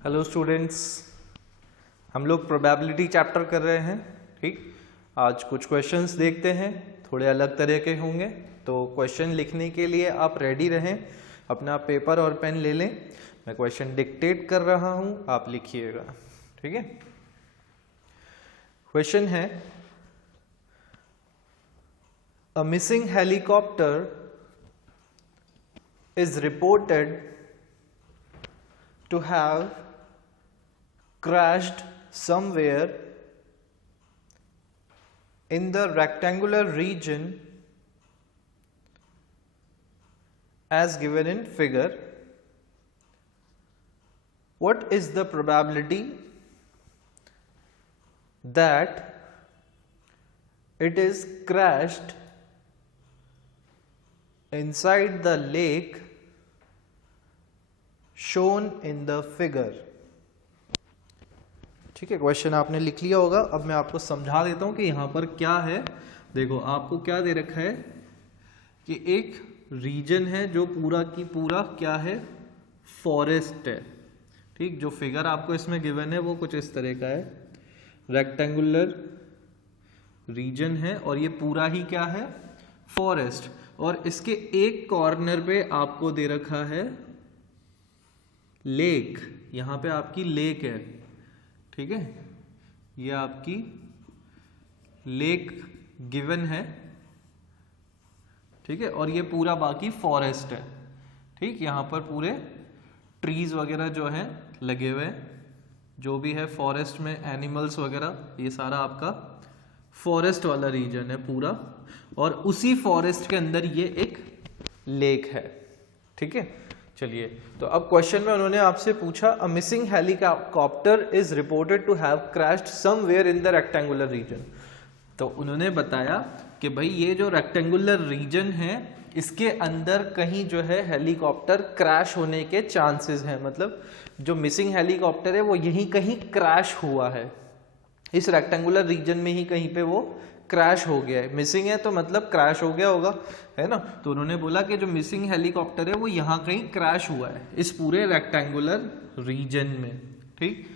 Hello students, हम लोग probability chapter कर रहे हैं। ठीक, आज कुछ क्वेश्चंस देखते हैं, थोड़े अलग तरह के होंगे। तो क्वेश्चन लिखने के लिए आप रेडी रहें, अपना पेपर और पेन ले लें। मैं क्वेश्चन डिक्टेट कर रहा हूं, आप लिखिएगा। ठीक है, क्वेश्चन है, अ missing helicopter is reported to have crashed somewhere in the rectangular region as given in figure. What is the probability that it is crashed inside the lake shown in the figure? ठीक है, question आपने लिख लिया होगा। अब मैं आपको समझा देता हूं कि यहां पर क्या है। देखो, आपको क्या दे रखा है कि एक रीजन है जो पूरा की पूरा क्या है, फॉरेस्ट है। ठीक, जो फिगर आपको इसमें गिवन है वो कुछ इस तरह का है, रेक्टेंगुलर रीजन है और ये पूरा ही क्या है, फॉरेस्ट। और इसके एक कॉर्नर पे आपको दे रखा है लेक। यहां पे आपकी लेक है, ठीक है, ये आपकी लेक गिवन है, ठीक है, और ये पूरा बाकी फॉरेस्ट है। ठीक, यहां पर पूरे ट्रीज वगैरह जो है लगे हुए हैं, जो भी है फॉरेस्ट में एनिमल्स वगैरह, ये सारा आपका फॉरेस्ट वाला रीजन है पूरा, और उसी फॉरेस्ट के अंदर ये एक लेक है। ठीक है, चलिए, तो अब क्वेश्चन में उन्होंने आपसे पूछा, a missing helicopter is reported to have crashed somewhere in the rectangular region. तो उन्होंने बताया कि भाई ये जो रेक्टेंगुलर रीजन है इसके अंदर कहीं जो है हेलीकॉप्टर क्रैश होने के चांसेस हैं। मतलब जो मिसिंग हेलीकॉप्टर है वो यहीं कहीं क्रैश हुआ है, इस रेक्टेंगुलर रीजन में ही कहीं पे वो क्रैश हो गया है। मिसिंग है तो मतलब क्रैश हो गया होगा, है ना। तो उन्होंने बोला कि जो मिसिंग हेलीकॉप्टर है वो यहाँ कहीं क्रैश हुआ है इस पूरे रेक्टेंगुलर रीजन में। ठीक,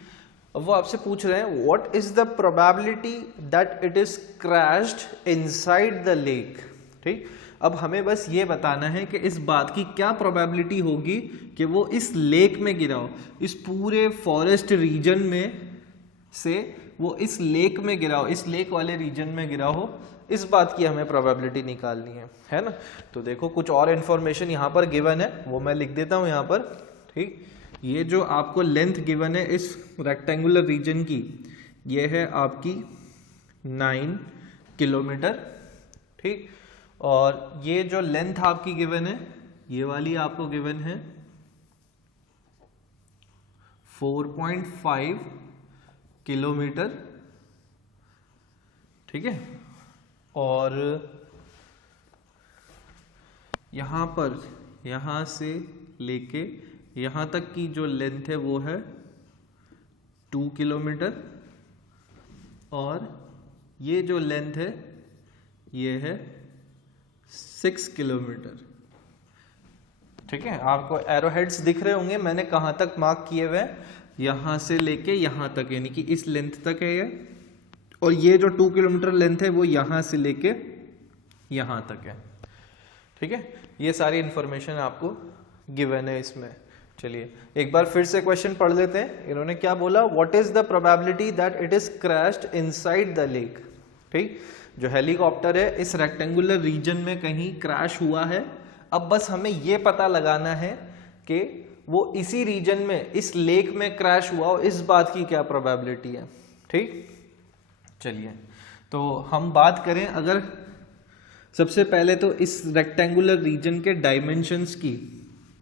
अब वो आपसे पूछ रहे हैं, what is the probability that it is crashed inside the lake. ठीक, अब हमें बस ये बताना है कि इस बात की क्या प्रोबेबिलिटी होगी कि वो इस लेक में गिरा हो, इस पूरे फॉरेस्ट रीजन में से वो इस लेक में गिरा हो, इस लेक वाले रीजन में गिरा हो। इस बात की हमें प्रोबेबिलिटी निकालनी है ना। तो देखो, कुछ और इन्फॉर्मेशन यहाँ पर गिवन है, वो मैं लिख देता हूँ यहाँ पर। ठीक, ये जो आपको लेंथ गिवन है इस रेक्टेंगुलर रीजन की, ये है आपकी 9 किलोमीटर। ठीक, और ये जो लेंथ आपकी गिवन है, ये वाली आपको गिवन है 4.5 किलोमीटर। ठीक है, और यहां पर यहां से लेके यहां तक की जो लेंथ है वो है 2 किलोमीटर, और ये जो लेंथ है ये है 6 किलोमीटर। ठीक है, आपको एरो हेड्स दिख रहे होंगे, मैंने कहां तक मार्क किए हुए हैं, यहां से लेके यहां तक, यानी कि इस लेंथ तक है ये, और ये जो 2 किलोमीटर लेंथ है वो यहां से लेके यहां तक है। ठीक है, ये सारी इंफॉर्मेशन आपको गिवन है इसमें। चलिए एक बार फिर से क्वेश्चन पढ़ लेते हैं। इन्होंने क्या बोला, what is the probability that it is crashed inside the lake. ठीक, जो हेलीकॉप्टर है इस रेक्टेंगुलर रीजन में कहीं क्रैश हुआ है। अब बस हमें ये पता लगाना है कि वो इसी रीजन में इस लेक में क्रैश हुआ हो, इस बात की क्या प्रोबेबिलिटी है। ठीक, चलिए तो हम बात करें अगर सबसे पहले तो इस रेक्टेंगुलर रीजन के डायमेंशंस की,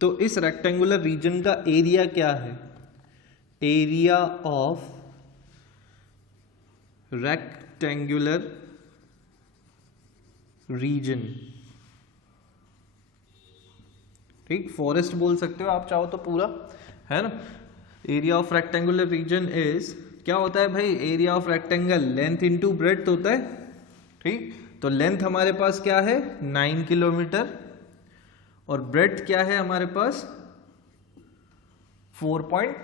तो इस रेक्टेंगुलर रीजन का एरिया क्या है, एरिया ऑफ रेक्टेंगुलर रीजन। ठीक, फॉरेस्ट बोल सकते हो आप चाहो तो पूरा, है ना। Area of rectangular reason is, क्या होता है भाई, area of rectangle length into breadth होता है। ठीक, तो लेंथ हमारे पास क्या है 9 किलोमीटर, और ब्रेड्थ क्या है हमारे पास 4.5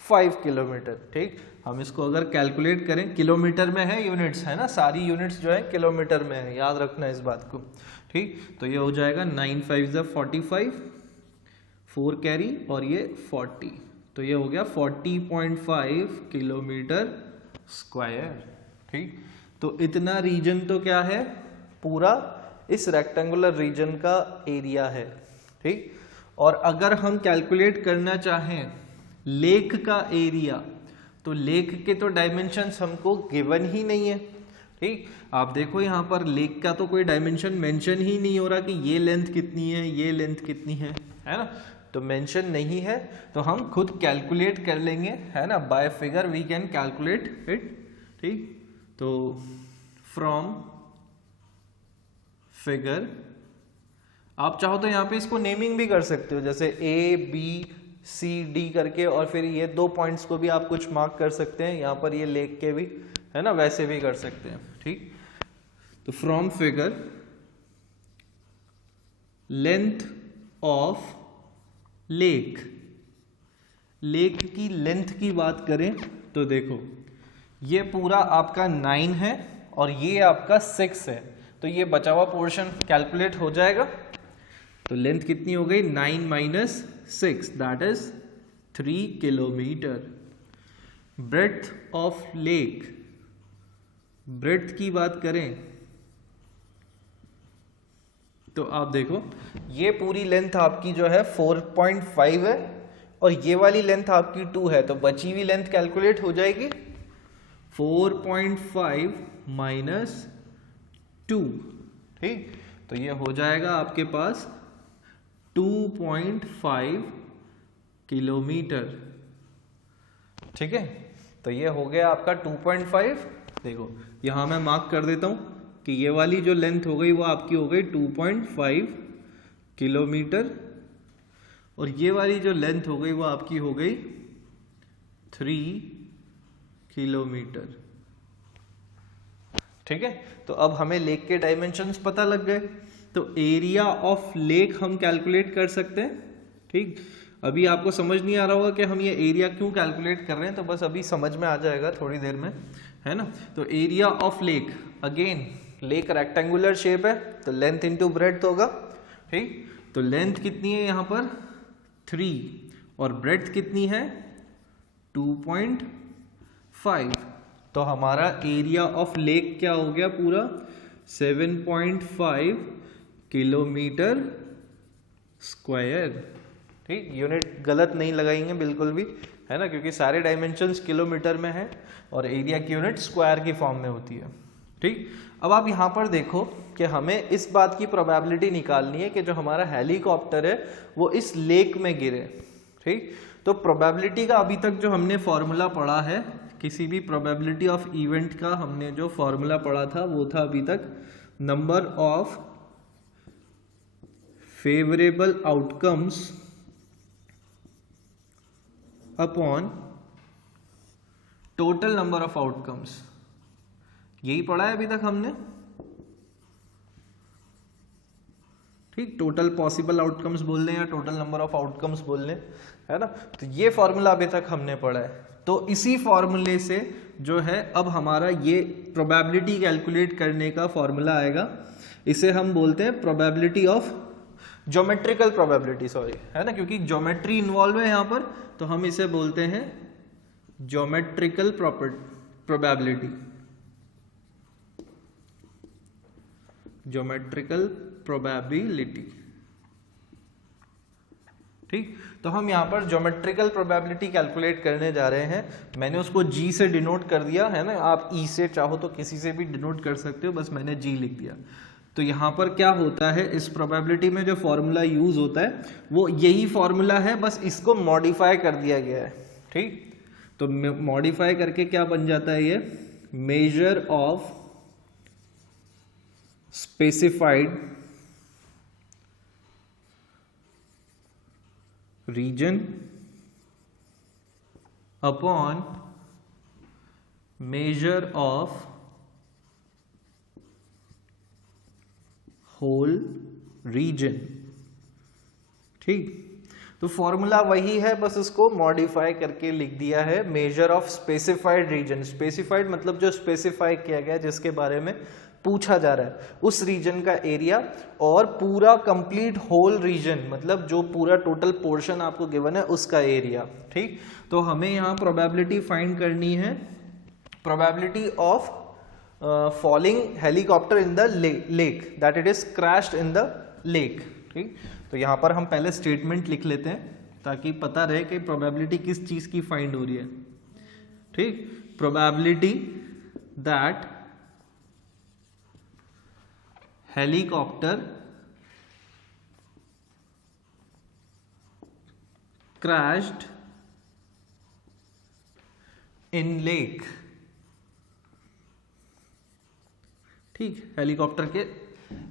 5 किलोमीटर। ठीक, हम इसको अगर कैलकुलेट करें, किलोमीटर में है, यूनिट्स है ना, सारी यूनिट्स जो है किलोमीटर में है, याद रखना इस बात को। ठीक, तो ये हो जाएगा 9 5 45, 4 कैरी और ये 40, तो ये हो गया 40.5 किलोमीटर स्क्वायर। ठीक, तो इतना रीजन तो क्या है, पूरा इस रेक्टेंगुलर रीजन का एरिया है। ठीक, और अगर हम कैलकुलेट करना चाहें लेक का एरिया, तो लेक के तो डायमेंशंस हमको गिवन ही नहीं है। ठीक, आप देखो यहाँ पर लेक का तो कोई डायमेंशन मेंशन ही नहीं हो रहा कि ये लेंथ कितनी है, ये लेंथ कितनी है ना, तो मेंशन नहीं है, तो हम खुद कैलकुलेट कर लेंगे, है ना, by figure we can calculate it. ठीक, तो फ्रॉम फिगर, आप चाहो तो यहाँ पे इसको नेमिंग भी कर सकते हो, जैसे ABCD करके, और फिर ये 2 पॉइंट्स को भी आप कुछ मार्क कर सकते हैं, यहाँ पर ये लेक के भी, है ना, वैसे भी कर सकते हैं। ठीक, तो from figure length of lake, lake की लेंथ की बात करें तो देखो ये पूरा आपका 9 है और ये आपका 6 है, तो ये बचा हुआ पोर्शन कैलकुलेट हो जाएगा। तो लेंथ कितनी हो गई, 9 - 6 that is 3 kilometre. Breadth of lake, breadth की बात करें तो आप देखो ये पूरी लेंथ आपकी जो है 4.5 है और ये वाली लेंथ आपकी 2 है, तो बची हुई लेंथ कैलकुलेट हो जाएगी 4.5 - 2। ठीक, तो ये हो जाएगा आपके पास 2.5 किलोमीटर। ठीक है, तो ये हो गया आपका 2.5। देखो यहां मैं मार्क कर देता हूं कि ये वाली जो लेंथ हो गई वो आपकी हो गई 2.5 किलोमीटर और ये वाली जो लेंथ हो गई वो आपकी हो गई 3 किलोमीटर। ठीक है, तो अब हमें लेक के डायमेंशंस पता लग गए, तो एरिया ऑफ लेक हम कैलकुलेट कर सकते हैं। ठीक, अभी आपको समझ नहीं आ रहा होगा कि हम ये एरिया क्यों कैलकुलेट कर रहे हैं, तो बस अभी समझ में आ जाएगा थोड़ी देर में, है ना। तो area of lake, again lake rectangular shape है तो लेंथ इंटू ब्रेड्थ होगा। ठीक, तो लेंथ कितनी है यहाँ पर 3 और ब्रेड्थ कितनी है 2.5, तो हमारा एरिया ऑफ लेक क्या हो गया पूरा 7.5 किलोमीटर स्क्वायर। ठीक, यूनिट गलत नहीं लगाएंगे बिल्कुल भी, है ना, क्योंकि सारे डायमेंशंस किलोमीटर में है और एरिया की यूनिट स्क्वायर की फॉर्म में होती है। ठीक, अब आप यहाँ पर देखो कि हमें इस बात की प्रोबेबिलिटी निकालनी है कि जो हमारा हेलीकॉप्टर है वो इस लेक में गिरे। ठीक, तो प्रोबेबिलिटी का अभी तक जो हमने फॉर्मूला पढ़ा है, किसी भी प्रोबेबिलिटी ऑफ इवेंट का हमने जो फॉर्मूला पढ़ा था वो था अभी तक number of favourable outcomes upon total number of outcomes, यही पढ़ा है अभी तक हमने। ठीक, टोटल पॉसिबल आउटकम्स बोल लें या टोटल नंबर ऑफ आउटकम्स बोल लें, है ना, तो ये फॉर्मूला अभी तक हमने पढ़ा है। तो इसी फॉर्मूले से जो है अब हमारा ये प्रोबेबिलिटी कैलकुलेट करने का फॉर्मूला आएगा, इसे हम बोलते हैं probability of geometrical probability, sorry, है ना, क्योंकि ज्योमेट्री इन्वॉल्व है यहाँ पर, तो हम इसे बोलते हैं ज्योमेट्रिकल प्रोबेबिलिटी, ज्योमेट्रिकल प्रोबेबिलिटी। ठीक, तो हम यहाँ पर ज्योमेट्रिकल प्रोबेबिलिटी कैलकुलेट करने जा रहे हैं। मैंने उसको G से डिनोट कर दिया है ना, आप E से चाहो तो किसी से भी डिनोट कर सकते हो, बस मैंने G लिख दिया। तो यहाँ पर क्या होता है, इस प्रोबेबिलिटी में जो फॉर्मूला यूज होता है वो यही फॉर्मूला है, बस इसको मॉडिफाई कर दिया गया है। ठीक, तो मॉडिफाई करके क्या बन जाता है, ये measure of specified region upon measure of whole region. ठीक, तो फॉर्मूला वही है, बस उसको मॉडिफाई करके लिख दिया है। Measure of specified region, specified मतलब जो स्पेसिफाई किया गया, जिसके बारे में पूछा जा रहा है, उस रीजन का एरिया, और पूरा कंप्लीट होल रीजन मतलब जो पूरा टोटल पोर्शन आपको गिवन है उसका एरिया। ठीक, तो हमें यहाँ प्रोबेबिलिटी फाइंड करनी है, probability of falling helicopter in the lake, that it is crashed in the lake. ठीक, तो यहाँ पर हम पहले स्टेटमेंट लिख लेते हैं ताकि पता रहे कि प्रोबेबिलिटी किस चीज की फाइंड हो रही है। ठीक, probability that helicopter crashed in lake। ठीक, हेलीकॉप्टर के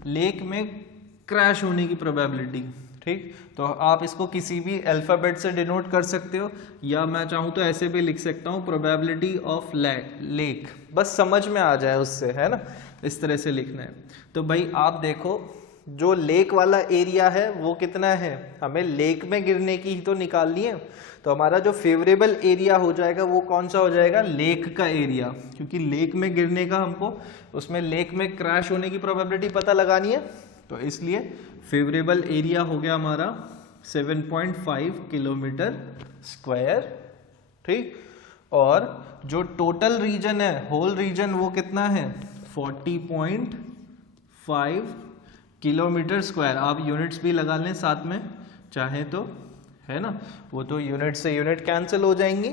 लेक में क्रैश होने की प्रोबेबिलिटी। ठीक, तो आप इसको किसी भी अल्फाबेट से डिनोट कर सकते हो, या मैं चाहूँ तो ऐसे भी लिख सकता हूँ, प्रोबेबिलिटी ऑफ लेक, बस समझ में आ जाए उससे, है ना, इस तरह से लिखना है। तो भाई आप देखो, जो लेक वाला एरिया है वो कितना है, हमें लेक में गिरने की ही तो निकालनी है। तो हमारा जो फेवरेबल एरिया हो जाएगा वो कौन सा हो जाएगा, लेक का एरिया, क्योंकि लेक में गिरने का हमको, उसमें लेक में क्रैश होने की प्रोबेबिलिटी पता लगानी है। तो इसलिए फेवरेबल एरिया हो गया हमारा 7.5 किलोमीटर स्क्वायर। ठीक, और जो टोटल रीजन है, होल रीजन, वो कितना है, 40.5 किलोमीटर स्क्वायर। आप यूनिट्स भी लगा लें साथ में चाहे तो, है ना, वो तो यूनिट से यूनिट कैंसिल हो जाएंगी।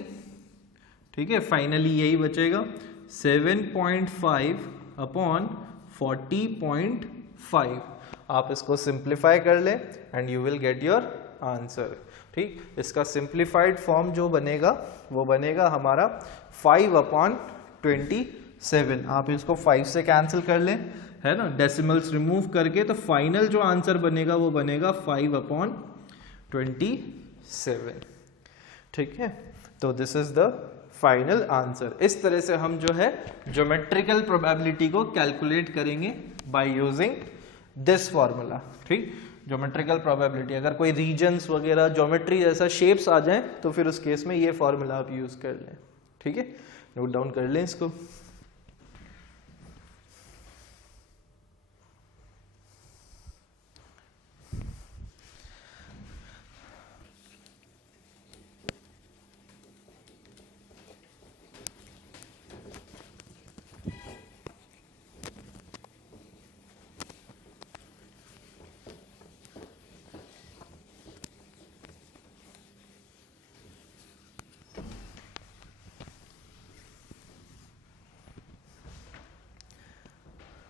ठीक है, फाइनली यही बचेगा 7.5 अपॉन 40.5। आप इसको सिंप्लीफाई कर लें and you will get your answer. ठीक, इसका सिंप्लीफाइड फॉर्म जो बनेगा वो बनेगा हमारा 5/27। आप इसको 5 से कैंसिल कर लें, है ना, डेसिमल्स रिमूव करके, तो फाइनल जो आंसर बनेगा वो बनेगा 5/27। ठीक है, तो this is the final answer. इस तरह से हम जो है ज्योमेट्रिकल प्रोबेबिलिटी को कैलकुलेट करेंगे बाय यूजिंग दिस फॉर्मूला। ठीक, ज्योमेट्रिकल प्रोबेबिलिटी, अगर कोई रीजन्स वगैरह ज्योमेट्री जैसा शेप्स आ जाए तो फिर उस केस में ये फॉर्मूला आप यूज कर लें। ठीक है, नोट डाउन कर लें इसको।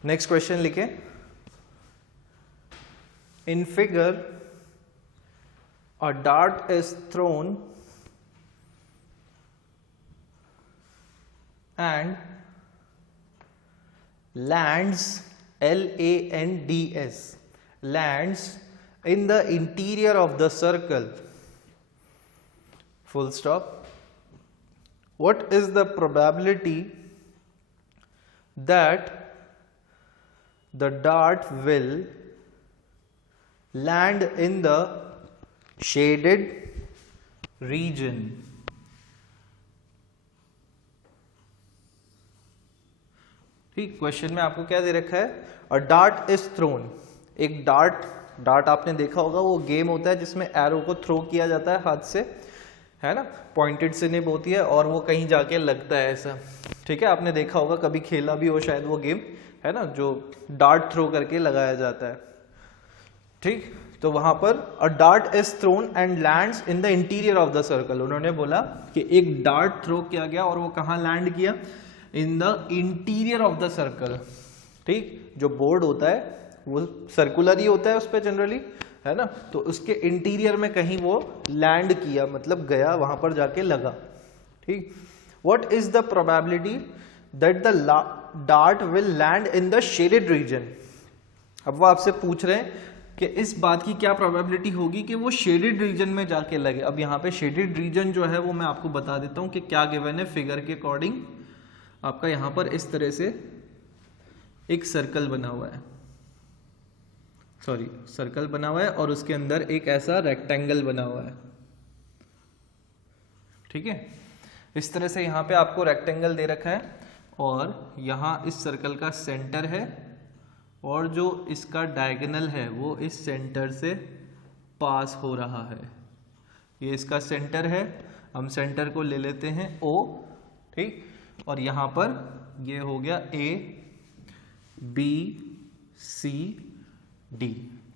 नेक्स्ट क्वेश्चन लिखें। In figure a dart is thrown and lands, LANDS, lands in the interior of the circle, full stop. What is the probability that the dart will land in the shaded region? ठीक, question में आपको क्या दे रखा है, अ dart is throne. एक dart आपने देखा होगा, वो गेम होता है जिसमें एरो को थ्रो किया जाता है हाथ से, है ना, पॉइंटेड से निब होती है और वो कहीं जाके लगता है ऐसा। ठीक है, आपने देखा होगा, कभी खेला भी हो शायद वो गेम, है ना, जो डार्ट थ्रो करके लगाया जाता है। ठीक, तो वहां पर a dart is thrown and lands in the interior of the circle. उन्होंने बोला कि एक डार्ट थ्रो किया गया और वो कहाँ लैंड किया, इन the interior of the circle. ठीक, जो बोर्ड होता है वो सर्कुलर ही होता है उस पर जनरली, है ना, तो उसके इंटीरियर में कहीं वो लैंड किया, मतलब गया, वहां पर जाके लगा। ठीक, what is the probability that the dart will land in the shaded region. अब वो आपसे पूछ रहे हैं कि इस बात की क्या प्रोबेबिलिटी होगी कि वो शेडेड रीजन में जाके लगे। अब यहाँ पे शेडेड रीजन जो है वो मैं आपको बता देता हूँ कि क्या गिवन है फिगर के अकॉर्डिंग। आपका यहाँ पर इस तरह से एक सर्कल बना हुआ है, सॉरी सर्कल बना हुआ है और उसके अंदर एक ऐसा रेक्टेंगल बना हुआ है, ठीक है। इस तरह से यहाँ पे आपको रेक्टेंगल दे रखा है और यहाँ इस सर्कल का सेंटर है और जो इसका डायगोनल है वो इस सेंटर से पास हो रहा है। ये इसका सेंटर है, हम सेंटर को ले लेते हैं O, ठीक। और यहाँ पर ये हो गया A B C D,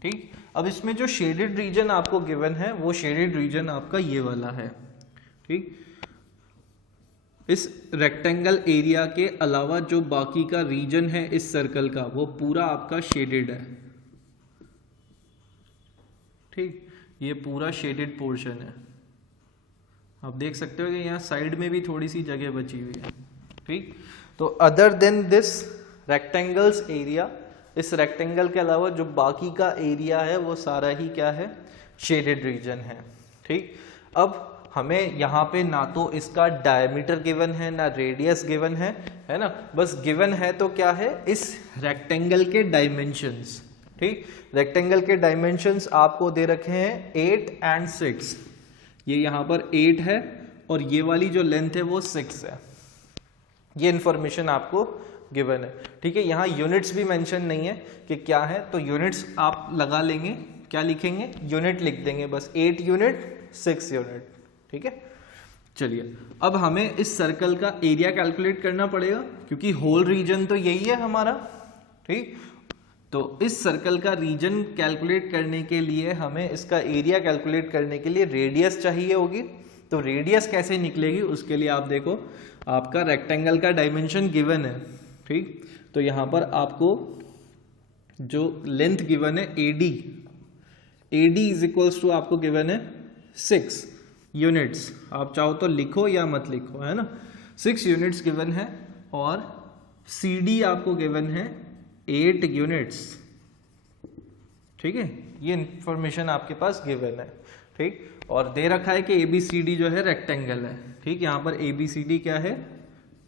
ठीक। अब इसमें जो शेडेड रीजन आपको गिवन है वो शेडेड रीजन आपका ये वाला है, ठीक। इस रेक्टेंगल एरिया के अलावा जो बाकी का रीजन है इस सर्कल का वो पूरा आपका शेडेड है, ठीक। ये पूरा शेडेड पोर्शन है। आप देख सकते हो कि यहाँ साइड में भी थोड़ी सी जगह बची हुई है, ठीक। तो other than this rectangles area, इस रेक्टेंगल के अलावा जो बाकी का एरिया है वो सारा ही क्या है, शेडेड रीजन है, ठीक। अब हमें यहाँ पे ना तो इसका डायमीटर गिवन है ना रेडियस गिवन है ना, बस गिवन है तो क्या है, इस रेक्टेंगल के डायमेंशंस, ठीक। रेक्टेंगल के डायमेंशंस आपको दे रखे हैं 8 and 6। ये यहाँ पर 8 है और ये वाली जो लेंथ है वो 6 है। ये इंफॉर्मेशन आपको गिवन है, ठीक है। यहाँ यूनिट्स भी मेंशन नहीं है कि क्या है, तो यूनिट्स आप लगा लेंगे, क्या लिखेंगे, यूनिट लिख देंगे बस, 8 यूनिट 6 यूनिट, ठीक है। चलिए अब हमें इस सर्कल का एरिया कैलकुलेट करना पड़ेगा क्योंकि होल रीजन तो यही है हमारा, ठीक। तो इस सर्कल का रीजन कैलकुलेट करने के लिए हमें इसका एरिया कैलकुलेट करने के लिए रेडियस चाहिए होगी। तो रेडियस कैसे निकलेगी उसके लिए आप देखो, आपका रेक्टेंगल का डायमेंशन गिवन है, ठीक। तो यहाँ पर आपको जो लेंथ गिवन है AD इज इक्वल्स टू आपको गिवन है 6 यूनिट्स। आप चाहो तो लिखो या मत लिखो, है ना। 6 यूनिट्स गिवन है और CD आपको गिवन है 8 यूनिट्स, ठीक है। ये इंफॉर्मेशन आपके पास गिवन है, ठीक। और दे रखा है कि ABCD जो है रेक्टेंगल है, ठीक। यहाँ पर ABCD क्या है,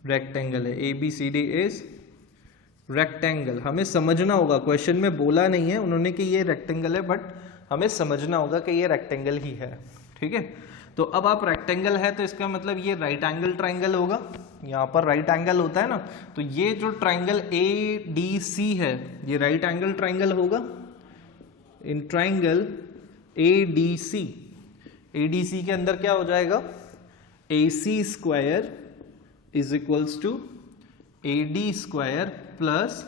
रेक्टेंगल है। ABCD is rectangle. हमें समझना होगा, क्वेश्चन में बोला नहीं है उन्होंने कि ये रेक्टेंगल है, बट हमें समझना होगा कि ये रेक्टेंगल ही है, ठीक है। तो अब आप रेक्टेंगल है तो इसका मतलब ये राइट एंगल ट्राइंगल होगा। यहाँ पर राइट एंगल होता है ना, तो ये जो ट्राइंगल ADC है ये राइट एंगल ट्राइंगल होगा। इन ट्राइंगल ADC के अंदर क्या हो जाएगा, AC square is equals to AD square plus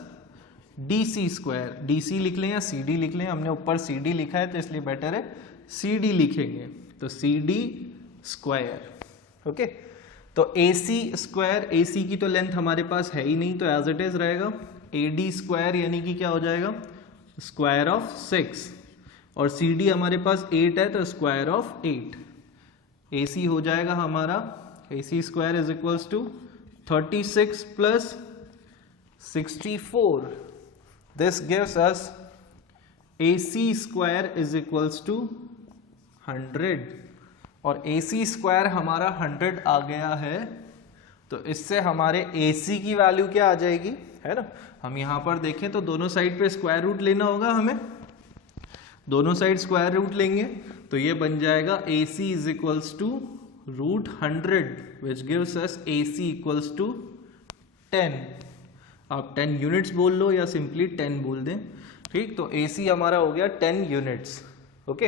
DC square. DC लिख लें या CD लिख लें, हमने ऊपर CD लिखा है तो इसलिए बेटर है CD लिखेंगे, तो CD स्क्वायर, ओके। तो AC स्क्वायर, AC की तो लेंथ हमारे पास है ही नहीं तो एज इट इज रहेगा। AD स्क्वायर यानी कि क्या हो जाएगा, स्क्वायर ऑफ 6, और CD हमारे पास 8 है तो स्क्वायर ऑफ 8। AC हो जाएगा हमारा, AC square is equals to 36 प्लस 64। This gives us AC square is equals to 100, और AC स्क्वायर हमारा 100 आ गया है। तो इससे हमारे AC की वैल्यू क्या आ जाएगी, है ना। हम यहाँ पर देखें तो दोनों साइड पे स्क्वायर रूट लेना होगा हमें, दोनों साइड स्क्वायर रूट लेंगे तो ये बन जाएगा AC is equals to root 100 which gives us AC equals to 10। आप 10 यूनिट्स बोल लो या सिंपली 10 बोल दें, ठीक। तो AC हमारा हो गया 10 यूनिट्स, ओके।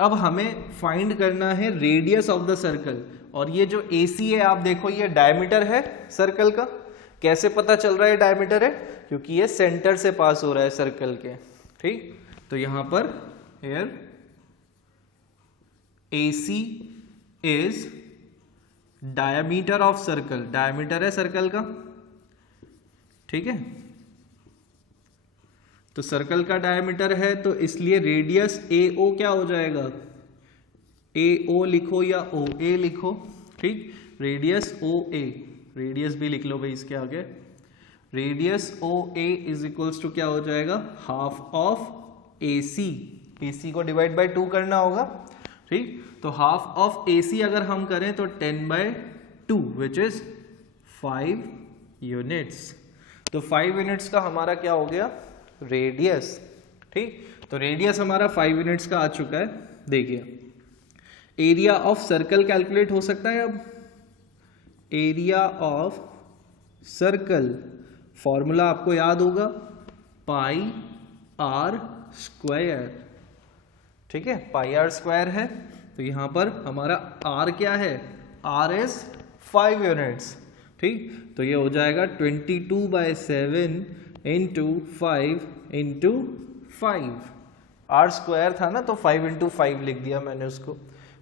अब हमें फाइंड करना है रेडियस ऑफ द सर्कल, और ये जो AC है आप देखो ये डायमीटर है सर्कल का। कैसे पता चल रहा है डायमीटर है, क्योंकि ये सेंटर से पास हो रहा है सर्कल के, ठीक। तो यहां पर here AC is diameter of circle, diameter है सर्कल का, ठीक है। तो सर्कल का डायमीटर है तो इसलिए रेडियस AO क्या हो जाएगा, AO लिखो या OA लिखो, ठीक। रेडियस OA, रेडियस भी लिख लो भाई इसके आगे। Radius OA is equals to क्या हो जाएगा, हाफ ऑफ AC को डिवाइड बाय 2 करना होगा, ठीक। तो हाफ ऑफ AC अगर हम करें तो 10/2 विच इज 5 यूनिट्स। तो 5 यूनिट्स का हमारा क्या हो गया, रेडियस, ठीक। तो रेडियस हमारा 5 यूनिट्स का आ चुका है। देखिए एरिया ऑफ सर्कल कैलकुलेट हो सकता है। अब एरिया ऑफ सर्कल फॉर्मूला आपको याद होगा, पाई आर स्क्वायर। ठीक है, पाई आर स्क्वायर है। तो यहां पर हमारा आर क्या है, आर इज 5 यूनिट्स। ठीक, तो ये हो जाएगा 22/7 इंटू 5 इंटू 5। आर स्क्वायर था ना, तो 5 इंटू 5 लिख दिया मैंने उसको,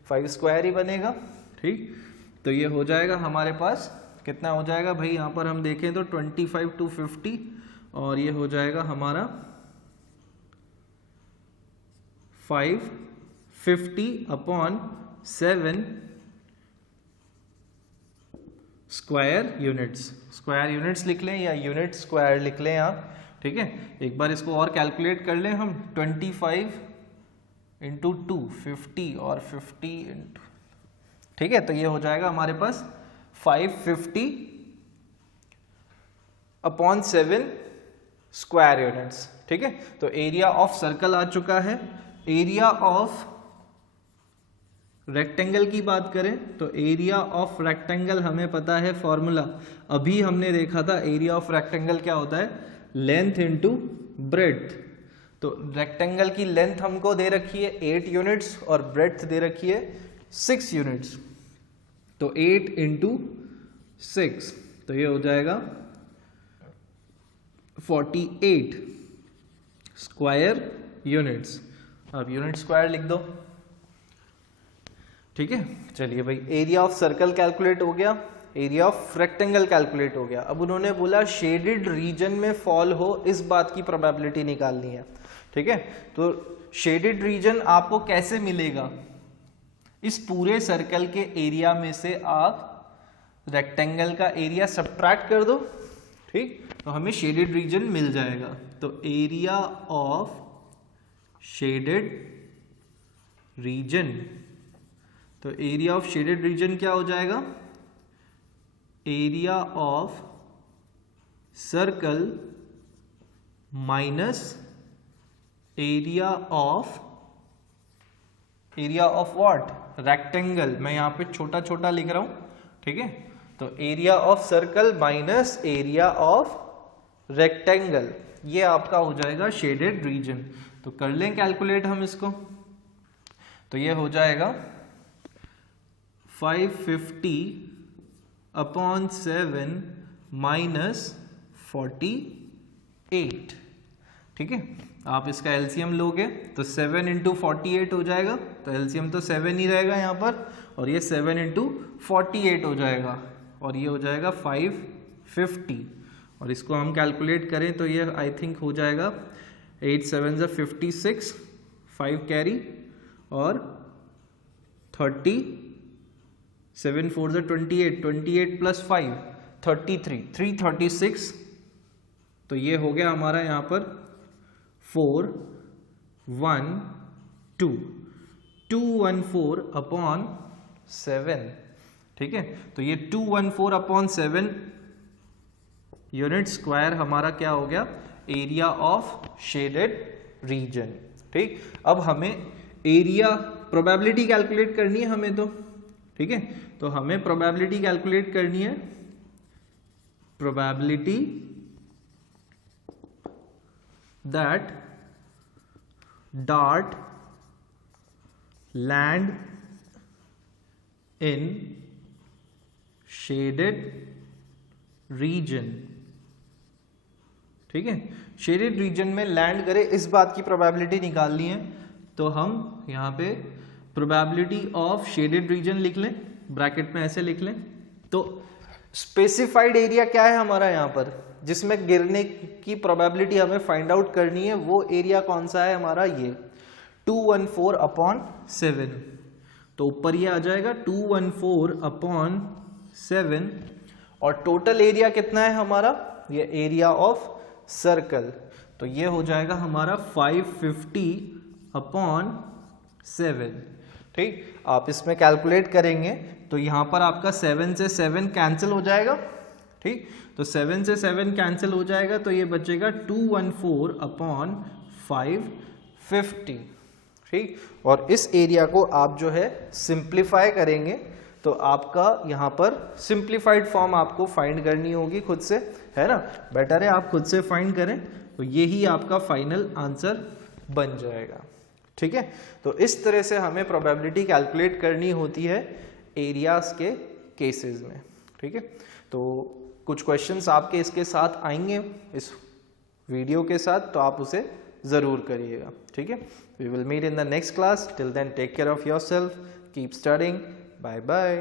5 स्क्वायर ही बनेगा। ठीक, तो ये हो जाएगा हमारे पास, कितना हो जाएगा भाई, यहाँ पर हम देखें तो 25 to 50, और ये हो जाएगा हमारा 550/7 स्क्वायर यूनिट्स। स्क्वायर यूनिट्स लिख लें या यूनिट स्क्वायर लिख लें आप। ठीक है, एक बार इसको और कैलकुलेट कर लें हम, 25 इंटू 2 50 और 50 इंटू, ठीक है, तो ये हो जाएगा हमारे पास 550/7 स्क्वायर यूनिट्स। ठीक है, तो एरिया ऑफ सर्कल आ चुका है। एरिया ऑफ रेक्टेंगल की बात करें तो एरिया ऑफ रेक्टेंगल हमें पता है फॉर्मूला, अभी हमने देखा था। एरिया ऑफ रेक्टेंगल क्या होता है, लेंथ इंटू ब्रेड्थ। तो रेक्टेंगल की लेंथ हमको दे रखी है 8 यूनिट्स और ब्रेड्थ दे रखी है 6 यूनिट्स। तो 8 इंटू 6, तो ये हो जाएगा 48 स्क्वायर यूनिट्स। अब यूनिट स्क्वायर लिख दो। ठीक है, चलिए भाई, एरिया ऑफ सर्कल कैलकुलेट हो गया, एरिया ऑफ रेक्टेंगल कैलकुलेट हो गया। अब उन्होंने बोला शेडेड रीजन में फॉल हो, इस बात की प्रोबेबिलिटी निकालनी है। ठीक है, तो शेडेड रीजन आपको कैसे मिलेगा, इस पूरे सर्कल के एरिया में से आप रेक्टेंगल का एरिया सब्ट्रैक्ट कर दो। ठीक, तो हमें शेडेड रीजन मिल जाएगा। तो एरिया ऑफ शेडेड रीजन, तो एरिया ऑफ शेडेड रीजन क्या हो जाएगा, area of circle minus area of what, rectangle. मैं यहां पे छोटा छोटा लिख रहा हूं। ठीक है, तो area of circle minus area of rectangle, ये आपका हो जाएगा शेडेड रीजन। तो कर लें कैलकुलेट हम इसको, तो ये हो जाएगा 550/7 माइनस 48। ठीक है, आप इसका एलसीएम लोगे तो 7 इंटू 48 हो जाएगा, तो एलसीएम तो 7 ही रहेगा यहाँ पर, और ये 7 इंटू 48 हो जाएगा, और ये हो जाएगा 550। और इसको हम कैलकुलेट करें तो ये आई थिंक हो जाएगा 8 7 56, 5 कैरी, और 30, 7 4 28, 28 प्लस 5 33, 336। तो ये हो गया हमारा यहाँ पर 412 214/7। ठीक है, तो ये 214/7 यूनिट स्क्वायर हमारा क्या हो गया, एरिया ऑफ शेडेड रीजन। ठीक, अब हमें एरिया प्रोबेबिलिटी कैलकुलेट करनी है हमें तो। ठीक है, तो हमें प्रोबेबिलिटी कैलकुलेट करनी है, probability that dart land in shaded region. ठीक है, शेडेड रीजन में लैंड करे, इस बात की प्रोबेबिलिटी निकालनी है। तो हम यहाँ पे प्रोबेबिलिटी ऑफ शेडेड रीजन लिख लें, ब्रैकेट में ऐसे लिख लें। तो स्पेसिफाइड एरिया क्या है हमारा यहाँ पर, जिसमें गिरने की प्रोबेबिलिटी हमें फाइंड आउट करनी है, वो एरिया कौन सा है हमारा, ये 214/7। तो ऊपर ये आ जाएगा 214/7, और टोटल एरिया कितना है हमारा, ये एरिया ऑफ सर्कल, तो ये हो जाएगा हमारा 550/7। ठीक, आप इसमें कैलकुलेट करेंगे तो यहां पर आपका 7 से 7 कैंसिल हो जाएगा। ठीक, तो 7 से 7 कैंसिल हो जाएगा, तो ये बचेगा 214/5 50, ठीक। और इस एरिया को आप जो है सिंप्लीफाई करेंगे तो आपका यहाँ पर सिंप्लीफाइड फॉर्म आपको फाइंड करनी होगी खुद से, है ना। बेटर है आप खुद से फाइंड करें, तो यही आपका फाइनल आंसर बन जाएगा, ठीक है। तो इस तरह से हमें प्रोबेबिलिटी कैलकुलेट करनी होती है एरियाज के केसेस में, ठीक है। तो कुछ क्वेश्चंस आपके इसके साथ आएंगे इस वीडियो के साथ, तो आप उसे ज़रूर करिएगा, ठीक है। We will meet in the next class, till then take care of yourself, keep studying, bye bye.